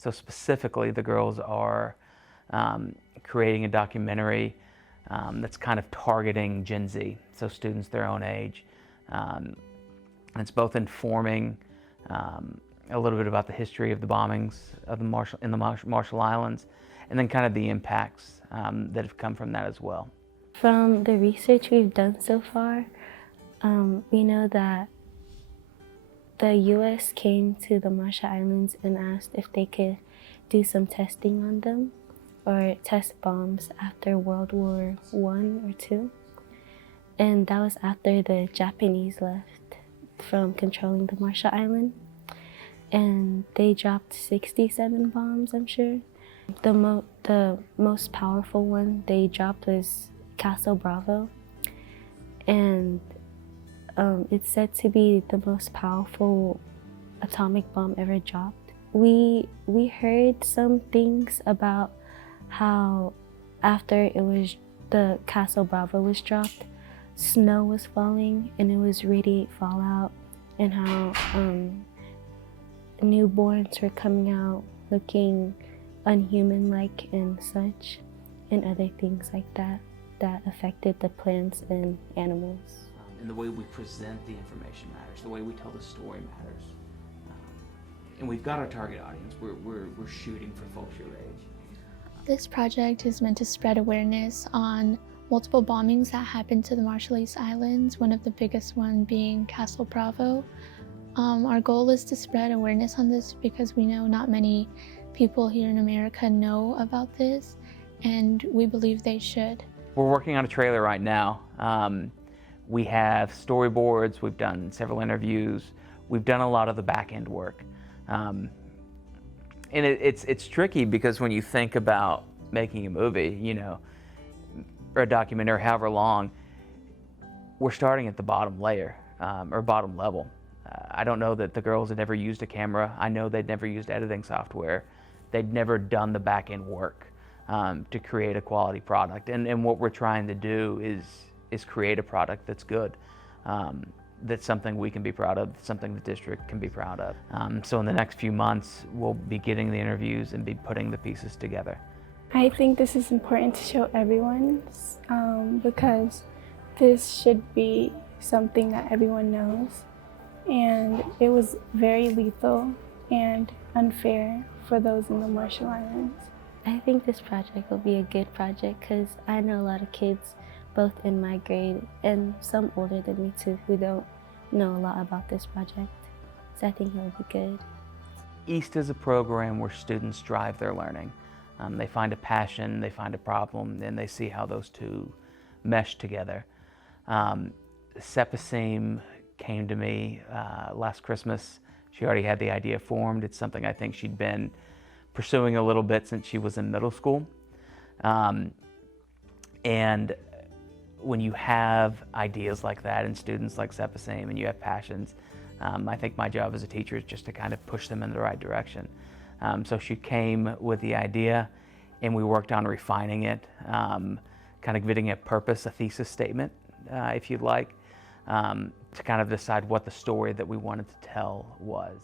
So specifically, the girls are creating a documentary that's kind of targeting Gen Z, so students their own age. And it's both informing a little bit about the history of the bombings of the Marshall Islands, and then kind of the impacts that have come from that as well. From the research we've done so far, we know that the U.S. came to the Marshall Islands and asked if they could do some testing on them or test bombs after World War I or II. And that was after the Japanese left from controlling the Marshall Island. And they dropped 67 bombs, I'm sure. The most powerful one they dropped was Castle Bravo. And it's said to be the most powerful atomic bomb ever dropped. We heard some things about how after the Castle Bravo was dropped, snow was falling and it was radiate fallout, and how newborns were coming out looking unhuman-like and such, and other things like that affected the plants and animals. And the way we present the information matters, the way we tell the story matters. And we've got our target audience. We're shooting for folks your age. This project is meant to spread awareness on multiple bombings that happened to the Marshallese Islands, one of the biggest one being Castle Bravo. Our goal is to spread awareness on this because we know not many people here in America know about this, and we believe they should. We're working on a trailer right now. We have storyboards, we've done several interviews, we've done a lot of the back end work. And it's tricky because when you think about making a movie, you know, or a documentary, however long, we're starting at the bottom layer, or bottom level. I don't know that the girls had ever used a camera. I know they'd never used editing software. They'd never done the back end work to create a quality product. And what we're trying to do is create a product that's good, that's something we can be proud of, something the district can be proud of. So in the next few months, we'll be getting the interviews and be putting the pieces together. I think this is important to show everyone because this should be something that everyone knows. And it was very lethal and unfair for those in the Marshall Islands. I think this project will be a good project because I know a lot of kids, both in my grade and some older than me too, who don't know a lot about this project. So I think it will be good. EAST is a program where students drive their learning. They find a passion, they find a problem, and they see how those two mesh together. Sepesim came to me last Christmas. She already had the idea formed. It's something I think she'd been pursuing a little bit since she was in middle school. And when you have ideas like that and students like Sepesim and you have passions, I think my job as a teacher is just to kind of push them in the right direction. So she came with the idea and we worked on refining it, kind of giving it purpose, a thesis statement, if you'd like, to kind of decide what the story that we wanted to tell was.